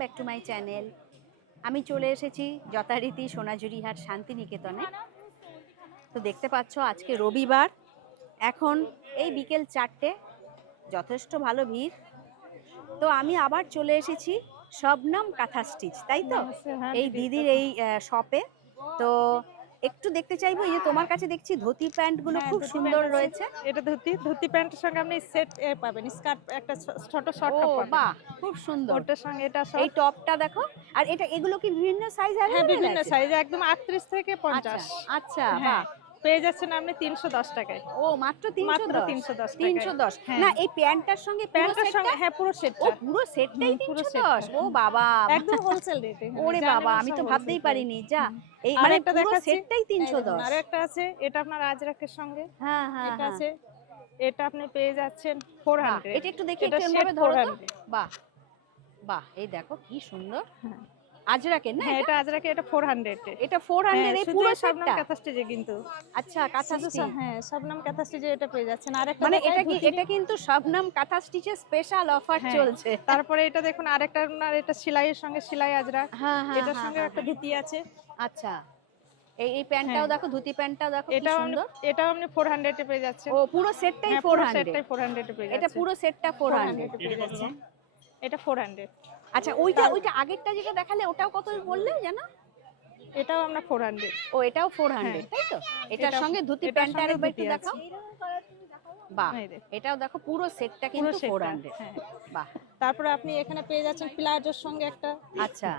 Back to my channel. আমি চলে এসেছি যথারীতি সোনাঝুরিহাট শান্তিনিকেতনে। তো দেখতে পাচ্ছ আজকে রবিবার, এখন এই বিকেল 4টে, যথেষ্ট ভালো ভিড়। তো আমি আবার চলে এসেছি শবনম কাঁথা স্টিচ, তাই তো এই দিদির এই শপে। তো একটু দেখতে চাইবো, এই যে তোমার কাছে দেখছি ধুতি প্যান্ট গুলো খুব সুন্দর রয়েছে। এটা ধুতি প্যান্টের সঙ্গে আপনি সেট পাবেন, স্কার্ট একটা ছোট শর্ট টপ পাবেন। বাহ, খুব সুন্দর। ওটার সঙ্গে এটা এই টপটা দেখো। আর এগুলো কি বিভিন্ন সাইজ আছে? হ্যাঁ, বিভিন্ন সাইজ, একদম 38 থেকে 50। আচ্ছা, হ্যাঁ, বাহ, পেয়ে যাচ্ছেন আপনি 310 টাকায়। ও মাত্র 310। 310 টাকায়। 310 না, এই প্যান্টটার সঙ্গে প্যান্টের সঙ্গে হ্যাঁ পুরো ও সেটটা। পুরো সেটটাই পুরো 310। ও বাবা, একদম হোলসেল রেটে। ওরে বাবা, আমি তো ভাবতেই পারিনি। যা এই মানে আরেকটা পুরো দেখাচ্ছি, সেটটাই 310। আরেকটা আছে, এটা আপনার আজরাকের সঙ্গে। হ্যাঁ হ্যাঁ, এটা আছে, এটা আপনি পেয়ে যাচ্ছেন 400। এটা একটু দেখি, একটু এভাবে ধরো তো। বাহ বাহ, এই দেখো কি সুন্দর। আজরাকের না? হ্যাঁ, এটা আজরাকে, এটা 400 এ। এটা 400 এই পুরো শবনম সেটটা? কাঁথা স্টিচে কিন্তু। আচ্ছা, কাঁথা স্টিচ। হ্যাঁ, শবনম কাঁথা স্টিচে এটা পেয়ে যাচ্ছেন। আরেকটা মানে দেখাই, এটা কিন্তু শবনম কাঁথা স্টিচের স্পেশাল অফার চলছে। তারপরে এটা দেখুন, আরেকটা আপনার এটা সেলাইয়ের সঙ্গে সেলাই আজরাক। হ্যাঁ হ্যাঁ, এটার সঙ্গে একটা ধুতি আছে। আচ্ছা, এই প্যান্টটাও দেখো, ধুতি প্যান্টটাও দেখো কি সুন্দর। এটাও আপনি 400 এ পেয়ে যাচ্ছেন। ও পুরো সেটটাই হ্যাঁ, 400? পুরো সেটটাই 400 এ পেয়ে যাচ্ছেন। এটা পুরো সেটটা 400 এ পেয়ে যাচ্ছেন। এটা 400। আচ্ছা, ওইটা আগেরটা যেটা দেখালে ওটাও কত বললে জানো? এটাও আমরা 400। ও এটাও 400, তাই তো? এটার সঙ্গে ধুতি প্যান্টটা আরেকবার একটু দেখাও। বাহ, এটাও দেখো পুরো সেটটা কিন্তু 400। হ্যাঁ, বাহ। তারপরে আপনি এখানে পেয়ে যাচ্ছেন প্লাজোর সঙ্গে একটা। আচ্ছা,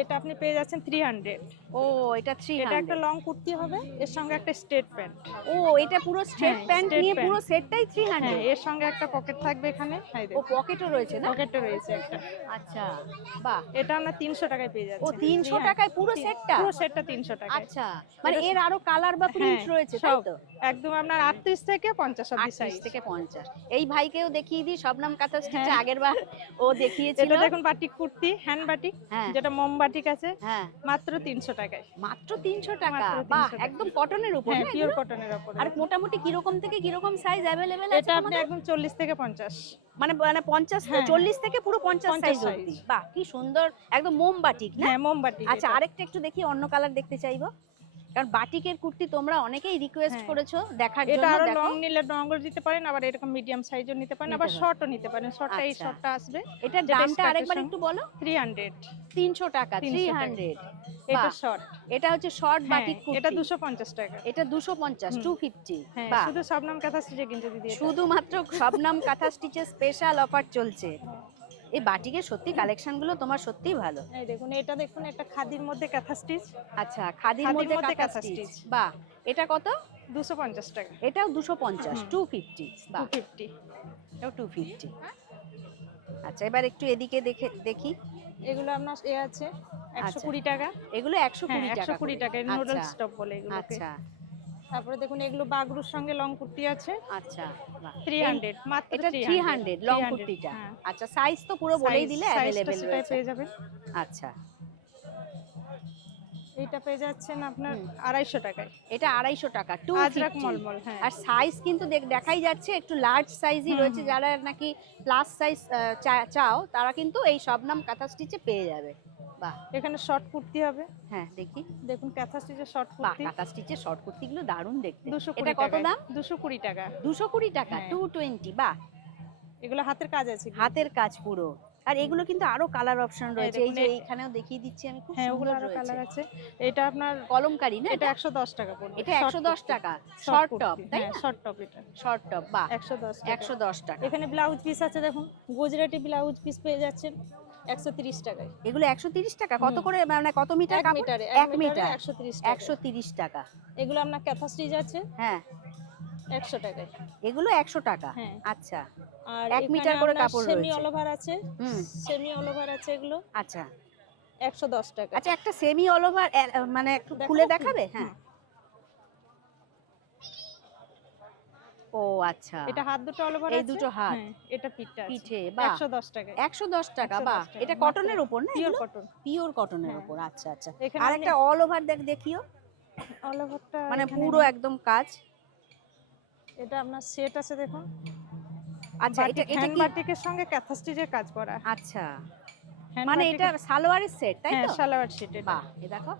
এটা আপনি পেয়ে যাচ্ছেন 300। ও এটা এটা একটা 300। লং কুর্তি হবে, এর সঙ্গে একটা স্ট্রেট প্যান্ট। ও এটা পুরো স্ট্রেট প্যান্ট নিয়ে পুরো সেটটাই 300? হ্যাঁ, এর সঙ্গে একটা পকেট থাকবে এখানে। ও পকেটও রয়েছে না? পকেটও রয়েছে একটা। আচ্ছা, বাহ। এটা আমরা 300 টাকায় পেয়ে ও যাচ্ছি। 300 টাকায় পুরো সেটটা? পুরো সেটটা 300 টাকায়। আচ্ছা, মানে এর আরো কালার বা প্রিন্ট রয়েছে, তাই তো? একদম আপনার 38 থেকে 50 অবধি সাইজ। 38 থেকে 50। এই ভাইকেও দেখিয়ে দিই শবনম কাঁথা স্টিচে, আগেরবার ও দেখিয়েছিল। এটা দেখুন বাটিক কুর্তি, হ্যান্ড বাটিক, যেটা মোম বাটিক আছে। হ্যাঁ, মাত্র 300 টাকায়। মাত্র 300 টাকা? বাহ, একদম কটনের উপর। হ্যাঁ, পিওর কটনের উপর। আর মোটামুটি কিরকম থেকে কিরকম সাইজ अवेलेबल আছে? এটা আপনি একদম 40 থেকে 50। মানে 50, 40 থেকে পুরো 50 সাইজ অবধি। বাহ, কি সুন্দর, একদম মোম বাটিক না? হ্যাঁ, মোম বাটিক। আচ্ছা, আরেকটা একটু দেখি, অন্য কালার দেখতে চাইবো, কারণ বাটিকের কুর্তি তোমরা অনেকেই রিকোয়েস্ট করেছো দেখার জন্য। এটা আরো লং নিলে লংও দিতে পারেন, আবার এরকম মিডিয়াম সাইজও নিতে পারেন, আবার শর্টও নিতে পারেন। শর্টটা এই শর্টটা আসবে। এটা দামটা আরেকবার একটু বলো। 300। 300 টাকা, 300। এটা শর্ট, এটা হচ্ছে শর্ট বাটিক কুর্তি। এটা 250 টাকা। এটা 250, 250। হ্যাঁ, শুধু শবনম কাঁথা স্টিচে কিনতে দিদি। শুধুমাত্র শবনম কাঁথা স্টিচের স্পেশাল অফার চলছে। এই বাটিকের সত্যি কালেকশন গুলো তোমার সত্যিই ভালো। এই দেখুন, এটা দেখুন, একটা খাদির মধ্যে কাঁথা স্টিচ। আচ্ছা, খাদির মধ্যে কাঁথা স্টিচ। বাহ, এটা কত? 250 টাকা। এটাও 250, 250। বাহ, 250। এটাও 250। আচ্ছা, এবার একটু এদিকে দেখি। এগুলো আপনার আছে 120 টাকা। এগুলো 120 টাকা? 120 টাকা, নুডল স্টপ বলে এগুলোকে। আচ্ছা, তারপরে দেখুন, এগুলো বাগরুর সঙ্গে লং কুর্তি আছে। আচ্ছা, 300 মাত্র। এটা 300 লং কুর্তিটা? আচ্ছা, সাইজ তো পুরো বলেই দিলে अवेलेबल রয়েছে। পেয়ে যাবেন। আচ্ছা, এটা পেয়ে যাচ্ছেন আপনার 250 টাকায়। এটা 250 টাকা, আজরাক মলমল। হ্যাঁ, আর সাইজ কিন্তু দেখাই যাচ্ছে একটু লার্জ সাইজই রয়েছে। যারা নাকি প্লাস সাইজ চাও তারা কিন্তু এই শবনম কাঁথা স্টিচে পেয়ে যাবে। বাহ, এখানে শর্ট কুর্তি হবে। হ্যাঁ দেখি। দেখুন, কাঁথা স্টিচের শর্ট বাহ, কুর্তি। কাঁথা স্টিচের শর্ট কুর্তিগুলো দারুণ দেখতে। 220 এটা কত দাম? 220 টাকা। 220 টাকা, 220। বাহ, এগুলো হাতের কাজ আছে, হাতের কাজ পুরো। আর এগুলো কিন্তু আরো কালার অপশন রয়েছে। এই যে এইখানেও দেখিয়ে দিচ্ছি আমি, খুব ওগুলো সুন্দর আরো কালার রয়েছে। আছে। এটা আপনার কলমকারি না? এটা 110 টাকা পড়বে। এটা 110 টাকা, শর্ট টপ, তাই না? শর্ট টপ, এটা শর্ট টপ। বাহ, 110 টাকা। 110 টাকা। এখানে ব্লাউজ পিস আছে, দেখুন গুজরাটি ব্লাউজ পিস পেয়ে যাচ্ছেন 130 টাকায়। এগুলো 130 টাকা? কত করে, মানে কত মিটার কাপড়? 1 মিটার 130 টাকা। এগুলো আপনার কাঁথা স্টিচ আছে। হ্যাঁ, 100 টাকায়। এগুলো 100 টাকা? আচ্ছা, আর 1 মিটার করে কাপড় রয়েছে। সেমি অল ওভার আছে। সেমি অল ওভার আছে এগুলো। আচ্ছা, 110 টাকা। আচ্ছা, একটা সেমি অল ওভার মানে একটু খুলে দেখাবে? হ্যাঁ। ও আচ্ছা, এটা হাত দুটো অল ওভার আছে। এই দুটো হাত, এটা পিঠটা আছে। পিঠে। বাহ, 110 টাকা। 110 টাকা। বাহ, এটা কটনের উপর না? Pure cotton. পিওর কটনের উপর। আচ্ছা আচ্ছা। এখানে আর একটা অল ওভার দেখিও। অল ওভারটা মানে পুরো একদম কাজ। এটা আপনার সেট আছে, দেখুন। আচ্ছা, এটা হ্যান্ড বাটিকের সঙ্গে কাঁথা স্টিচের কাজ করা। আচ্ছা, হ্যান্ড মানে বাটিক, এটা সালোয়ারের সেট তাই হ্যাঁ তো? সালোয়ার সেট এটা। বাহ, এই দেখো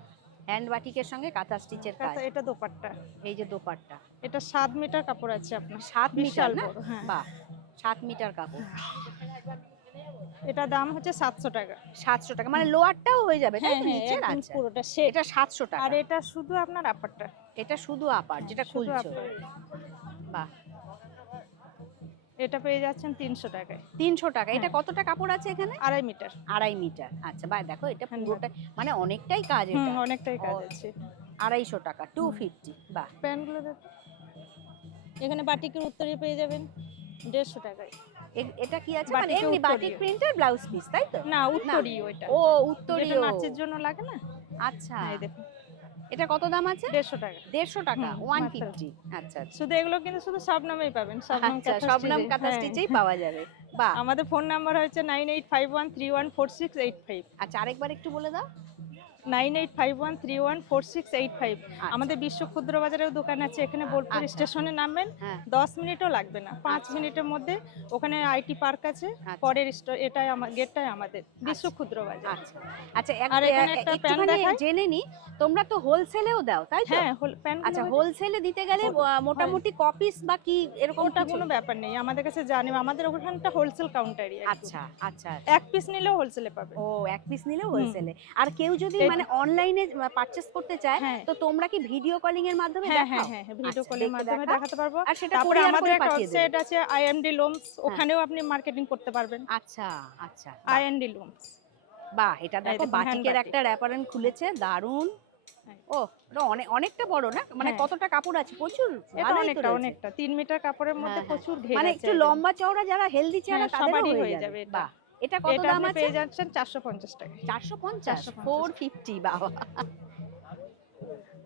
হ্যান্ড বাটিকের সঙ্গে কাঁথা স্টিচের কাজ। এটা দোপাট্টা, এই যে দোপাট্টা, এটা 7 মিটার কাপড় আছে আপনার, 7 মিটার বিশাল না? বড়। হ্যাঁ, বাহ, 7 মিটার কাপড়। এটা দাম হচ্ছে 700 টাকা। 700 টাকা, মানে লোয়ারটাও হয়ে যাবে তাই হ্যাঁ তো হ্যাঁ, নিচের? একদম আচ্ছা, পুরোটা সেট। এটা 700 টাকা। আর এটা শুধু আপনার আপারটা, এটা শুধু আপার যেটা শুধু খুলছো। upper। বাহ, এটা পেয়ে যাচ্ছেন 300 টাকায়। 300 টাকা। এটা হ্যাঁ। কতটা কাপড় আছে এখানে? 2.5 মিটার। 2.5 মিটার। আচ্ছা, বাহ দেখো এটা হ্যান্ড পুরোটা মানে অনেকটাই কাজ এটা। অনেকটাই কাজ ও, আছে। 250 টাকা, 250। বাহ, প্যান্টগুলো দেখো, এখানে বাটিকের উত্তরীয় পেয়ে যাবেন 150 টাকায়। এটা কি আছে? মানে বাটিকে এমনি বাটিক উত্তরীয়। প্রিন্টের ব্লাউজ পিস তাই তো? না, উত্তরীয় এটা। ও, যেটা উত্তরীয়। নাচের জন্য লাগে না। আচ্ছা, এই দেখুন, এটা কত দাম আছে? 150 টাকা। 150 টাকা, হুম, 150। আচ্ছা আচ্ছা। শুধু এগুলো কিন্তু শুধু সব নামেই পাবেন, সব নাম আচ্ছা, কাঁথা সব নাম স্টিচে। কাঁথা হ্যাঁ। স্টিচেই পাওয়া যাবে। বাহ, আমাদের ফোন নাম্বার হচ্ছে 9851314685। আচ্ছা আরেকবার একটু বলে দাও। 9851314685। আচ্ছা। আমাদের বিশ্ব ক্ষুদ্র বাজারের দোকান আছে এখানে, বোলপুর আচ্ছা। স্টেশনে নামবেন, হ্যাঁ, 10 মিনিটও লাগবে না, 5 আচ্ছা। মিনিটের মধ্যে ওখানে আইটি পার্ক আছে, আচ্ছা। পরের স্টোর, এটাই আমার গেটটাই আমাদের বিশ্ব আচ্ছা। ক্ষুদ্র বাজার। আচ্ছা আচ্ছা, আর এখানে একটা প্যান্ট একটুখানি দেখাই। জেনে নি, তোমরা তো হোলসেলেও দাও তাই তো? হ্যাঁ, প্যান্ট। আচ্ছা, হোলসেলে দিতে গেলে মোটামুটি কপিস বা কি এরকম ওটা কিছু? কোনো ব্যাপার নেই, আমাদের কাছে জানি, আমাদের ওখানটা হোলসেল কাউন্টারই। আচ্ছা আচ্ছা। এক পিস নিলেও হোলসেলে পাবেন। ও, এক পিস নিলেও হোলসেলে। আর কেউ যদি মানে অনলাইনে পারচেজ করতে চায়, হ্যাঁ। তো তোমরা কি ভিডিও কলিং এর মাধ্যমে হ্যাঁ দেখাও? হ্যাঁ হ্যাঁ, ভিডিও আচ্ছা, কলের দেখে মাধ্যমে দেখাও। দেখাতে পারবো। আর সেটা তারপরে courier আমাদের করে একটা পাঠিয়ে দেবে। ওয়েবসাইট আছে আইএমডি লোমস, ওখানেও আপনি মার্কেটিং করতে পারবেন। আচ্ছা আচ্ছা, আইএনডি লোমস। বাহ, এটা দেখো দেখুন, বাটিকের hand একটা র্যাপারেন খুলেছে, দারুন। হ্যাঁ। ও, এটা অনেকটা বড় না? মানে হ্যাঁ। কতটা কাপড় আছে? প্রচুর, এটা ভালোই তো অনেকটা রয়েছে। অনেকটা 3 মিটার কাপড়ের মধ্যে হ্যাঁ, হ্যাঁ। প্রচুর ঘের মানে আছে একটু একদম। লম্বা চওড়া যারা হেলদি চেহারা হ্যাঁ, তাদেরও সবারই হয়ে হয়ে যাবে। যাবে এটা। বাহ, এটা কত এটা দাম আপনি আছে? পেয়ে যাচ্ছেন 450 টাকা। 450, 450 450। বাবা,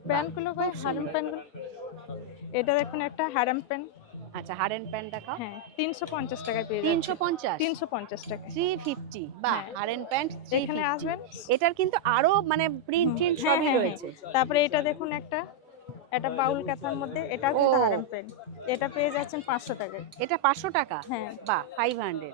প্যান্টগুলো ভাই, হারাম প্যান্টগুলো। এটা দেখুন একটা হারাম প্যান্ট। আচ্ছা, হারেন প্যান্ট দেখাও। হ্যাঁ, 350 টাকায় পেয়ে যাচ্ছেন। 350, 350 টাকা। 350। বাহ, হ্যাঁ। হারেন প্যান্ট এখানে 350। আসবেন। এটার কিন্তু আরো মানে প্রিন্ট টিন্ট হ্যাঁ সবই হ্যাঁ রয়েছে। হ্যাঁ। তারপরে এটা দেখুন একটা, এটা বাউল কাঁথার মধ্যে, এটাও ও, কিন্তু হারাম প্যান্ট। এটা পেয়ে যাচ্ছেন 500 টাকায়। এটা 500 টাকা? হ্যাঁ। বাহ, 500।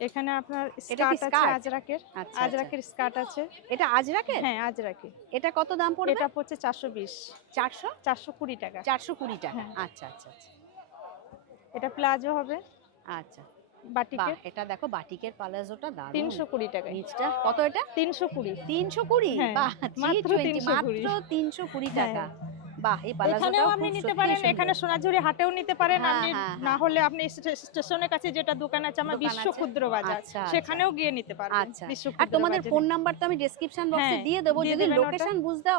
এখানে আপনার এটা কি স্কার্ট আছে, স্কার্ট? আজরাকের। আচ্ছা, আজরাকের স্কার্ট আছে। এটা আজরাকের? হ্যাঁ, আজরাকের। এটা কত দাম পড়বে? এটা পড়ছে 420। 400? 420 টাকা। 420 টাকা। হ্যাঁ। আচ্ছা আচ্ছা আচ্ছা। এটা প্লাজো হবে আচ্ছা, বাহ, বাটিকের, এটা দেখো বাটিকের পালাজোটা দারুণ। 320 টাকায়। নিচটা কত এটা? 320। 320? হ্যাঁ, বাহ, মাত্র 320, 320। মাত্র 320 হ্যাঁ। টাকা। বাহ, এই এখানেও পালাজোটাও আপনি খুব নিতে সত্যিই পারেন, সুন্দর। এখানে সোনাঝুরি হাটেও নিতে পারেন হ্যাঁ, আপনি, হ্যাঁ, না হ্যাঁ। হলে আপনি স্টেশনের কাছে যেটা দোকান আছে আমার, দোকান বিশ্ব আছে? ক্ষুদ্র বাজার, আচ্ছা, আচ্ছা। সেখানেও গিয়ে নিতে পারবেন। আচ্ছা, বিশ্ব আর ক্ষুদ্র তোমাদের বাজারে। ফোন নাম্বার তো আমি ডেসক্রিপশন বক্সে হ্যাঁ, দিয়ে দেবো। দিয়ে যদি দেবেন ওটা। লোকেশন বুঝতে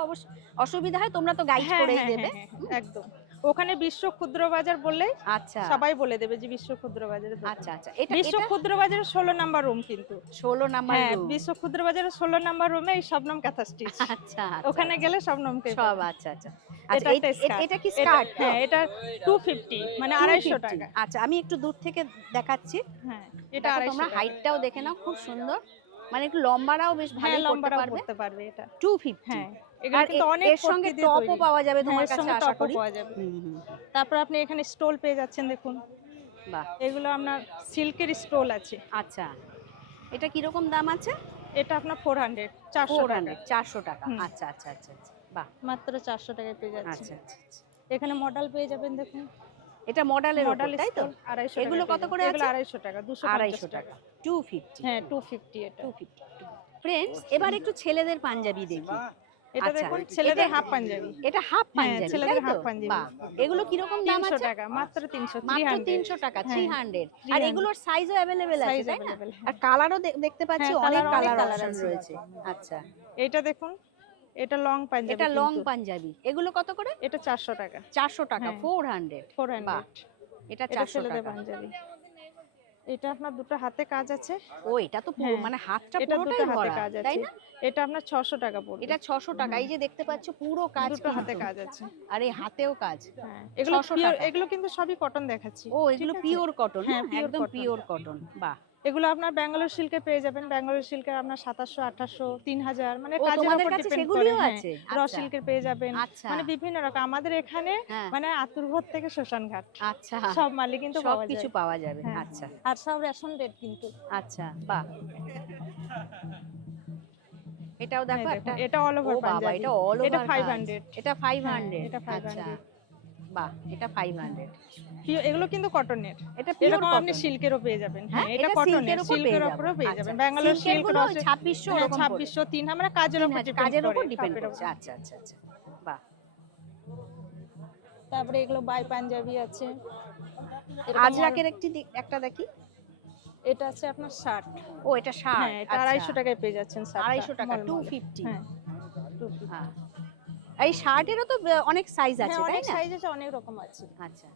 অসুবিধা হয়, তোমরা তো গাইড হ্যাঁ করেই হ্যাঁ দেবে। হ্যাঁ হ্যাঁ, একদম। ওখানে বিশ্ব ক্ষুদ্র বাজার বললেই আচ্ছা সবাই বলে দেবে যে বিশ্ব ক্ষুদ্র বাজারে দোকান। আচ্ছা আচ্ছা, এটা বিশ্ব ক্ষুদ্র বাজারের 16 নাম্বার রুম কিন্তু। 16 নাম্বার হ্যাঁ, রুম। বিশ্ব ক্ষুদ্র বাজারের 16 নাম্বার রুমে এই শবনম কাঁথা স্টিচ। আচ্ছা, ওখানে গেলে শবনম কে সব। আচ্ছা আচ্ছা আচ্ছা, এটা একটা স্কার্ট। এটা কি স্কার্ট? হ্যাঁ, এটা 250, মানে 250 টাকা। আচ্ছা, আমি একটু দূর থেকে দেখাচ্ছি। হ্যাঁ, এটা দেখো 250 তোমরা টাকা। হাইটটাও দেখে নাও, খুব সুন্দর। মানে একটু লম্বারাও বেশ হ্যাঁ, ভালোই করতে লম্বাটাও পারবে। করতে পারবে এটা। 250। হ্যাঁ, এগুলো আর কিন্তু অনেক এর সঙ্গে পট্টি দিয়ে টপও তৈরি। পাওয়া যাবে হ্যাঁ, তোমার এর কাছে সঙ্গে আশা টপও করি। পাওয়া যাবে। হুম হুম, তারপর আপনি এখানে স্টোল পেয়ে যাচ্ছেন দেখুন, বাহ, এগুলো আপনার সিল্কের স্টোল আছে। আচ্ছা, এটা কিরকম দাম আছে? এটা আপনার 400, 400 টাকা। 400 টাকা। হুম। আচ্ছা আচ্ছা আচ্ছা আচ্ছা, বাহ, মাত্র 400 টাকায় পেয়ে যাচ্ছেন। আচ্ছা আচ্ছা আচ্ছা। এখানে মডেল পেয়ে যাবেন দেখুন, এটা মডেলের মডেল উপর তাই তো? স্টোল 250 এগুলো টাকা কত করে এগুলো আছে? 250 টাকা, 250 250 টাকা, টাকা। 250। হ্যাঁ, 250 এটা। 250। ফ্রেন্ডস, এবার একটু ছেলেদের পাঞ্জাবি দেখি। এটা আচ্ছা, দেখুন ছেলেদের এটা- হাফ পাঞ্জাবি। এটা হাফ হ্যাঁ, পাঞ্জাবি ছেলেদের তাই হাফ তো? পাঞ্জাবি। বাহ, এগুলো কিরকম দাম 300 আছে? টাকা, মাত্র 300, মাত্র 300 300 টাকা, হ্যাঁ, 300। আর 300 এগুলোর সাইজও অ্যাভেলেবেল আছে Size তাই না? available, হ্যাঁ। আর কালারও দেখতে পাচ্ছি, হ্যাঁ, অনেক colour, অনেক কালার colour অপশন আছে। রয়েছে। আচ্ছা, এটা দেখুন, এটা লং পাঞ্জাবি। এটা লং কিন্তু পাঞ্জাবি। এগুলো কত করে? এটা 400 টাকা। 400 টাকা, হ্যাঁ। 400। 400। বাহ, এটা এটা 400 ছেলেদের টাকা। পাঞ্জাবি। এটা আপনার দুটো হাতে কাজ আছে। ও, এটা তো পুরো হ্যাঁ, মানে হাতটা এটা দুটো পুরোটাই হাতে ভরা কাজ তাই আছে। না? এটা আপনার 600 টাকা পড়বে। এটা 600 টাকা। এই যে দেখতে পাচ্ছ পুরো কাজ, দুটো হাতে কিন্তু। কাজ আছে। আর এই হাতেও কাজ। হ্যাঁ, এগুলো 600 পিওর, টাকা। এগুলো কিন্তু সবই কটন দেখাচ্ছি। ও, এগুলো ঠিক আছে? Pure cotton. হ্যাঁ, হ্যাঁ, pure একদম cotton। Pure cotton. বাহ, এগুলো আপনার ব্যাঙ্গালোর সিল্কে পেয়ে যাবেন। ব্যাঙ্গালোর সিল্কের আপনার 2700, 2800, 3000 মানে ও, কাজের তোমাদের উপর কাছে ডিপেন্ড করে। সেগুলিও হ্যাঁ, আছে? র আচ্ছা সিল্কের পেয়ে যাবেন, আচ্ছা মানে বিভিন্ন রকম। আমাদের এখানে হ্যাঁ মানে আতুরঘর থেকে শ্মশানঘাট আচ্ছা, সব মালই কিন্তু সব পাওয়া কিছু যায়। পাওয়া যাবে। হ্যাঁ, আচ্ছা আর সব রেশন রেট কিন্তু। আচ্ছা, বাহ। এটাও এই দেখো দেখুন, একটা, এটা অল ও ওভার বাবা, পাঞ্জাবি। এটা অল এটা ওভার কাজ। 500। এটা হ্যাঁ, 500। এটা আচ্ছা 500। বাহ, এটা 500। এগুলো কিন্তু কটনের। এটা পিওর এরকম আপনি কটন। সিল্কেরও পেয়ে যাবেন। হ্যাঁ, হ্যাঁ, এটা এটা কটনের, সিল্কের উপর পেয়ে সিল্কের যাবো। উপরেও পেয়ে আচ্ছা, যাবেন। ব্যাঙ্গালোর সিল্কের সিল্ক, গুলো র ওই সিল্ক। 2600 হ্যাঁ, ওরকম পড়বে। 2600, 3 মানে কাজের উপর 3000 ডিপেন্ড কাজের করে। উপর ডিপেন্ড কাপড়ের করছে। উপর। আচ্ছা আচ্ছা আচ্ছা, বাহ। তারপরে এগুলো বাই পাঞ্জাবি আছে। এরকম আজরাকের একটা দেখি। এটা আছে আপনার 60। ও, এটা শার্ট। হ্যাঁ, এটা আচ্ছা, 250 টাকায় পেয়ে যাচ্ছেন শার্টটা। 250 টাকা, মলমলে। 250। হ্যাঁ, 250। হ্যাঁ, এই শার্টেরও তো অনেক সাইজ আছে, হ্যাঁ, তাই অনেক না? সাইজ আছে, অনেক রকম আছে। আচ্ছা,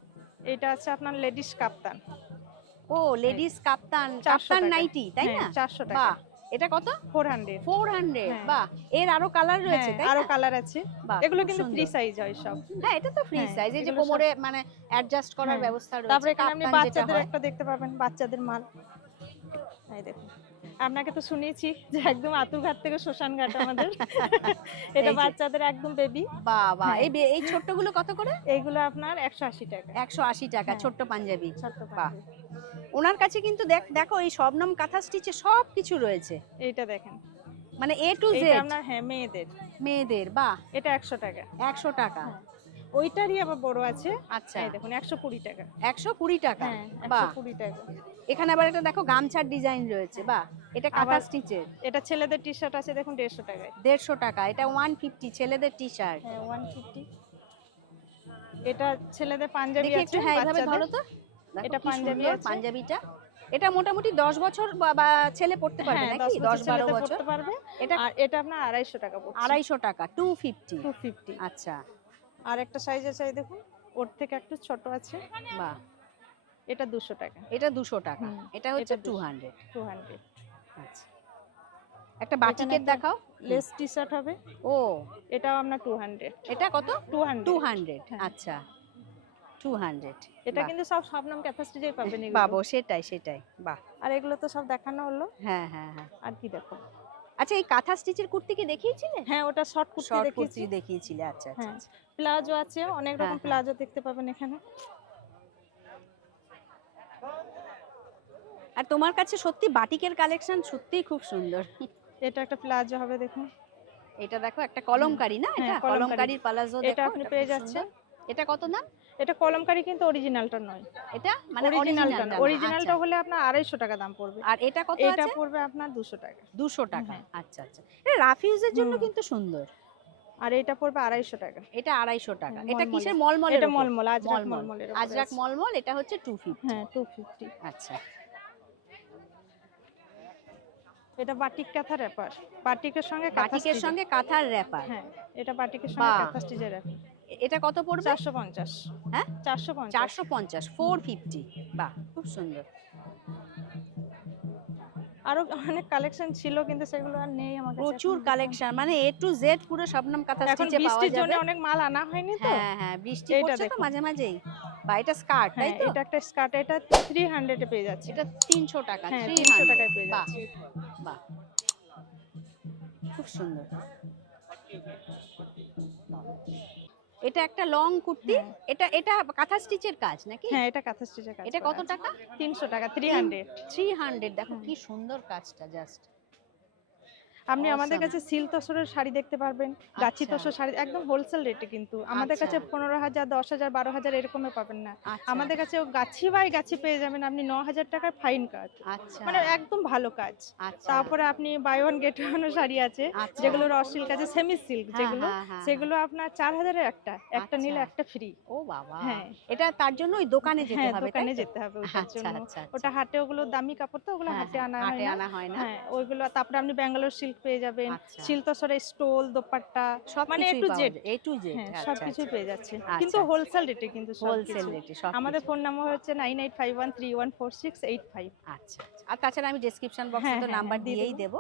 এটা আছে আপনার লেডিস কাপ্তান। ও লেডিস কাপ্তান, 400 কাপ্তান টাকা। নাইটি, তাই হ্যাঁ, না? 400 টাকা। বাহ, এটা কত? 400। 400। হ্যাঁ। বাহ, এর আরো কালার রয়েছে, হ্যাঁ, তাই আরো না? কালার আছে। বাহ, এগুলো খুব কিন্তু ফ্রি সুন্দর। সাইজ হয় সব। হ্যাঁ, এটা তো ফ্রি হ্যাঁ, সাইজ, এই যে এগুলো সব। কোমরে মানে অ্যাডজাস্ট করার হ্যাঁ, ব্যবস্থা রয়েছে। তারপরে এখানে আপনি কাপ্তান যেটা বাচ্চাদের হয়। একটা দেখতে পাবেন, বাচ্চাদের মাল। এই দেখুন, আপনাকে তো শুনিয়েছি যে একদম আতুরঘাট থেকে শ্মশানঘাট আমাদের। এটা এই যে, বাচ্চাদের একদম বেবি। বাহ বাহ, হ্যাঁ। এই ছোট্টগুলো কত করে? এইগুলো আপনার 180 টাকা। 180 টাকা, হ্যাঁ। ছোট্ট পাঞ্জাবি। ছোট্ট বাহ, পাঞ্জাবি। ওনার কাছে কিন্তু দেখো এই শবনম কাঁথা স্টিচে সব কিছু রয়েছে, এইটা দেখেন, মানে এ টু এইটা জেড। আপনার, হ্যাঁ, মেয়েদের। মেয়েদের, বাহ, এটা 100 টাকা। 100 টাকা। হ্যাঁ, ওইটারই আবার বড় আছে। আচ্ছা, এই দেখুন, 120 টাকা। 120 টাকা। হ্যাঁ, বাহ, 120 টাকা। এখানে আবার একটা দেখো গামছার ডিজাইন রয়েছে। বাহ, এটা কাঁথা আবার স্টিচের। এটা ছেলেদের টি শার্ট আছে দেখুন 150 টাকায়। 150 টাকা। এটা 150 ছেলেদের টি শার্ট। হ্যাঁ, 150। এটা ছেলেদের পাঞ্জাবি দেখি আছে একটু, হ্যাঁ এইভাবে বাচ্চাদের। ধরো তো। দেখো এটা কি পাঞ্জাবি সুন্দর আছে। পাঞ্জাবিটা। এটা মোটামুটি 10 বছর বা ছেলে পড়তে পারবে হ্যাঁ, নাকি? 10 বছর 10-12 ছেলেদের বছর। পড়তে পারবে। এটা আর এটা আপনার 250 টাকা পড়ছে। 250 টাকা, 250। 250। আচ্ছা, আর একটা সাইজ আছে, এই দেখুন, ওর থেকে একটু ছোট আছে। বাহ, এটা 200 টাকা। এটা 200 টাকা। হুম, এটা হচ্ছে এটা 200। 200। 200। আচ্ছা, একটা বাটিকের একটা দেখাও। লেস টি শার্ট হবে। ও, এটাও আপনার 200। এটা কত? 200। 200। হ্যাঁ। আচ্ছা, 200। এটা বাহ, কিন্তু সব শবনম ক্যাপাসিটিতেই পাবেন এগুলো। পাবো, সেটাই। বাহ, আর এগুলো তো সব দেখানো হলো। হ্যাঁ হ্যাঁ হ্যাঁ। আর কি দেখো? আচ্ছা, এই কাঁথা স্টিচের কুর্তি কি দেখিয়েছিলে? হ্যাঁ, ওটা শর্ট কুর্তি শর্ট দেখিয়েছি। কুর্তি দেখিয়েছিলে। আচ্ছা আচ্ছা হ্যাঁ, আচ্ছা। প্লাজো আছে, অনেক হ্যাঁ, রকম হ্যাঁ। প্লাজো দেখতে পাবেন এখানে। আর তোমার কাছে সত্যি বাটিকের কালেকশন সত্যিই খুব সুন্দর। এটা একটা প্লাজো হবে দেখুন। এটা দেখো, একটা কলমকারি না? হ্যাঁ, এটা কলমকারি। কলমকারির পালাজো। এটা দেখো, আপনি এটা পেয়ে খুব যাচ্ছেন। সুন্দর। এটা কত দাম? এটা কলমকারি কিন্তু অরিজিনালটা নয়। এটা মানে অরিজিনালটা অরিজিনালটা না, না। অরিজিনালটা আচ্ছা। হলে আপনার 250 টাকা দাম পড়বে। আর এটা কত এটা আছে? পড়বে আপনার 200 টাকা। 200 টাকা। হ্যাঁ। আচ্ছা আচ্ছা, এটা রাফ ইউজের জন্য হুম। কিন্তু সুন্দর। আর এটা পড়বে 250 টাকা। এটা 250 টাকা। হ্যাঁ, এটা মলমলে। কিসের? মলমল। এটা মলমল, আজরাক মলমল, মলমলের উপরে আজরাক আছে। মলমল। এটা হচ্ছে 250। হ্যাঁ, 250। আচ্ছা, এটা বাটিক কাঁথা র‍্যাপার। বাটিকের সঙ্গে কাঁথা বাটিকের স্টিচ। সঙ্গে কাঁথার র‍্যাপার। হ্যাঁ, এটা বাটিকের সঙ্গে বাহ। কাঁথা স্টিচের র‍্যাপার। এটা কত পড়বে? 450। হ্যাঁ, 450। 450। 450। বাহ, খুব সুন্দর। আরো অনেক কালেকশন ছিল কিন্তু সেগুলো আর নেই আমার কাছে। প্রচুর এখন কালেকশন, মানে এ টু জেড পুরো শবনম কাঁথা এখন স্টিচে পাওয়া বৃষ্টির জন্য যাবে। অনেক মাল আনা হয়নি তো। হ্যাঁ হ্যাঁ, বৃষ্টি এইটা পড়ছে তো দেখুন। মাঝে মাঝেই। বা এটা স্কার্ট, তাই হ্যাঁ, তো? এটা একটা স্কার্ট, এটা 300 এ পেয়ে যাচ্ছে। এটা 300 টাকা। হ্যাঁ, 300 300 টাকায় পেয়ে বাহ যাচ্ছে। বাহ, খুব সুন্দর। এটা একটা লং কুর্তি। হ্যাঁ। এটা এটা কাঁথা স্টিচের কাজ নাকি? হ্যাঁ, এটা কাঁথা স্টিচের কাজ। এটা করা কত আছে। টাকা? 300 টাকা। 300। 300। দেখো হুম। কি সুন্দর কাজটা, জাস্ট আপনি আমাদের Awesome. কাছে সিল্ক তসরের শাড়ি দেখতে পারবেন, গাছি আচ্ছা। তসর শাড়ি একদম হোলসেল রেটে, কিন্তু আমাদের আচ্ছা। কাছে 15,000, 10,000, 12,000 এরকমে পাবেন না। আচ্ছা। আমাদের কাছে গাছি বাই গাছি পেয়ে যাবেন আপনি 9,000 টাকার ফাইন কাজ, আচ্ছা। মানে একদম ভালো কাজ। আচ্ছা। তারপরে আপনি buy one get one sari আছে, আচ্ছা। যেগুলো র সিল্ক আছে, সেমি সিল্ক হ্যাঁ, যেগুলো, হ্যাঁ, হ্যাঁ, সেগুলো আপনার 4,000 এর একটা আচ্ছা। নিলে একটা ফ্রি। ও বাবা। হ্যাঁ। এটা তার জন্য ওই দোকানে যেতে হ্যাঁ, হবে, তাই দোকানে তো? যেতে হবে ওটার আচ্ছা, জন্য। আচ্ছা, আচ্ছা। ওটা হাটে, ওগুলো দামি কাপড় তো, ওগুলো হ্যাঁ, হাটে হ্যাঁ, আনা হাটে হয় না। আনা হয় না। হ্যাঁ, ওইগুলো তারপরে আপনি ব্যাঙ্গালোর সিল্ক পেয়ে যাবেন, আচ্ছা। শিলতসরে স্টোল, দোপাট্টা, সব মানে কিছুই A to পাওয়া Z। যায়, A to Z। হ্যাঁ, আচ্ছা, সবকিছুই আচ্ছা। পেয়ে যাচ্ছে, আচ্ছা, কিন্তু আচ্ছা। হোলসেল রেটে কিন্তু হোলসেল সবকিছু। রেটে সব আমাদের কিছু। ফোন নাম্বার হচ্ছে 9851314685। আচ্ছা আচ্ছা। আর তাছাড়া আমি ডেসক্রিপশন বক্সে হ্যাঁ, তো হ্যাঁ, নাম্বার হ্যাঁ, দিয়ে দিয়েই দেবো। দেবো।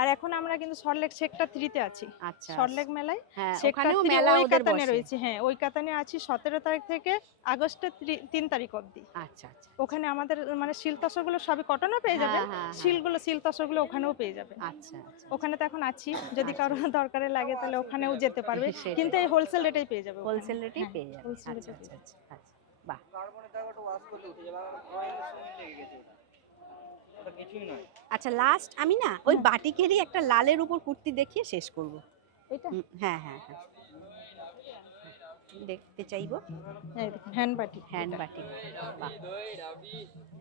আর এখন আমরা কিন্তু সল্টলেক সেক্টর 3 তে আছি। আচ্ছা সল্টলেক মেলায় হ্যাঁ সেক্টর ওখানেও 3 মেলা ওই ওদের কাতানে বসে রয়েছে। হ্যাঁ, ওই কাতানে আছি 17 তারিখ থেকে আগস্টের 3 তারিখ অবধি। আচ্ছা আচ্ছা ওখানে আমাদের মানে শিল তসরগুলো সবই কটনও পেয়ে যাবে, হ্যাঁ হ্যাঁ হ্যাঁ শিল তসরগুলো ওখানেও পেয়ে যাবে। আচ্ছা আচ্ছা ওখানে তো এখন আছি, যদি আচ্ছা। কারো দরকারে লাগে তাহলে ওখানেও যেতে পারবে, সেটাই। কিন্তু এই হোলসেল রেটেই পেয়ে যাবে। হোলসেল রেটেই হ্যাঁ, পেয়ে যাবে wholesale আচ্ছা rate এ আচ্ছা আচ্ছা আচ্ছা বাহ আচ্ছা লাস্ট আমি না ওই বাটিকেরই একটা লালের উপর কুর্তি দেখিয়ে শেষ করব এটা হ্যাঁ হ্যাঁ হ্যাঁ দেখতে চাইবো হ্যান্ড বাটি। হ্যান্ড বাটিক বাহ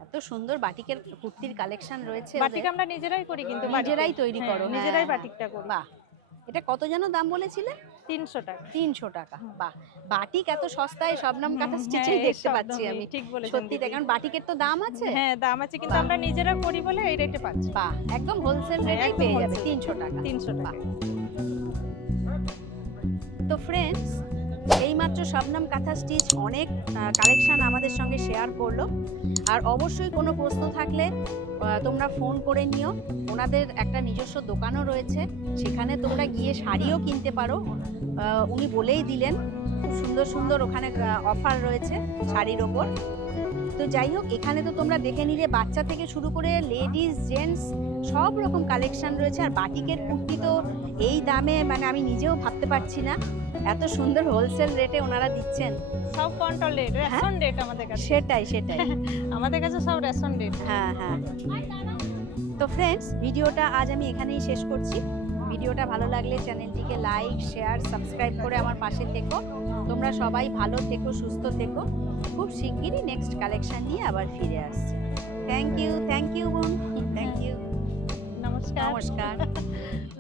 এত সুন্দর বাটিকের কুর্তির কালেকশন রয়েছে বাটিক আমরা নিজেরাই করি, কিন্তু নিজেরাই তৈরি হ্যাঁ, করো নিজেরাই হ্যাঁ, বাটিকটা করি। বাহ এটা কত যেন দাম বলেছিলে 300 টাকা। 300 টাকা বাহ বাটিক এত সস্তায় শবনম কাঁথা হ্যাঁ, স্টিচেই এই দেখতে সব পাচ্ছি দামই, আমি ঠিক বলেছেন সত্যি দিদি। কারণ বাটিকের তো দাম আছে হ্যাঁ, দাম আছে, কিন্তু আমরা নিজেরা করি বলে এই রেটে পাচ্ছি। বাহ একদম হোলসেল রেটেই একদম পেয়ে যাবে wholesale 300 টাকা 300 টাকা। তো ফ্রেন্ডস এইমাত্র শবনম কাঁথা স্টিচ অনেক কালেকশন আমাদের সঙ্গে শেয়ার করলো আর অবশ্যই কোনো প্রশ্ন থাকলে তোমরা ফোন করে নিও ওনাদের একটা নিজস্ব দোকানও রয়েছে সেখানে তোমরা গিয়ে শাড়িও কিনতে পারো উনি বলেই দিলেন খুব সুন্দর সুন্দর ওখানে অফার রয়েছে শাড়ির ওপর তো যাই হোক এখানে তো তোমরা দেখে নিলে বাচ্চা থেকে শুরু করে লেডিস জেন্টস সব রকম কালেকশন রয়েছে আর বাটিকের কুর্তি তো এই দামে মানে আমি নিজেও ভাবতে পারছি না এত সুন্দর হোলসেল রেটে ওনারা দিচ্ছেন সব কন্ট্রোল রেট, রেশন রেট আমাদের কাছে। সেটাই সেটাই আমাদের কাছে সব রেশন রেট। হ্যাঁ হ্যাঁ তো ফ্রেন্ডস ভিডিওটা আজ আমি এখানেই শেষ করছি ভিডিওটা ভালো লাগলে চ্যানেলটিকে লাইক শেয়ার সাবস্ক্রাইব করে আমার পাশে থেকো তোমরা সবাই ভালো থেকো সুস্থ থেকো খুব শিগগিরই নেক্সট কালেকশন নিয়ে আবার ফিরে আসছি থ্যাংক ইউ বোন থ্যাংক ইউ নমস্কার। নমস্কার